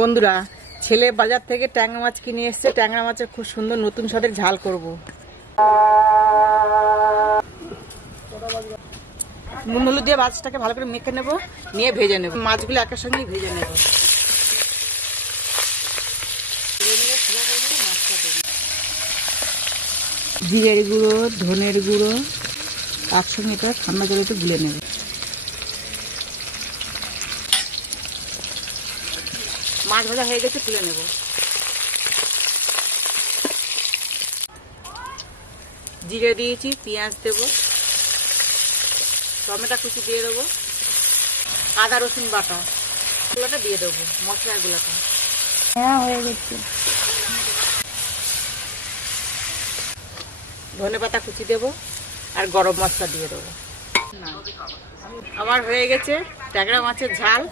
বন্ধুরা, ছেলে বাজার থেকে ট্যাংরা মাছ কিনে এসেছে। ট্যাংরা মাছের খুব সুন্দর নতুন স্বাদের ঝাল করব। নুন হলুদ দিয়ে মাছটাকে ভালো করে মেখে নেব, নিয়ে ভেজে নেব। মাছগুলো একের সঙ্গেই ভেজে নেব। জিরের গুঁড়ো, ধনের গুঁড়ো একসঙ্গে এটা ঠান্ডা জলেতে গুলে নেব। মাছ ভাজা হয়ে গেছে, তুলে নেব। জিরে দিয়েছি, পেঁয়াজ দেব, টমেটো কুচি দিয়ে দেবো, আদা রসুন বাটা গুলোটা দিয়ে দেবো, মশলার গুলোটা। হ্যাঁ, হয়ে গেছে। ধনে পাতা কুচি দেবো আর গরম মশলা দিয়ে দেবো। আমার হয়ে গেছে ট্যাংরা মাছের ঝাল।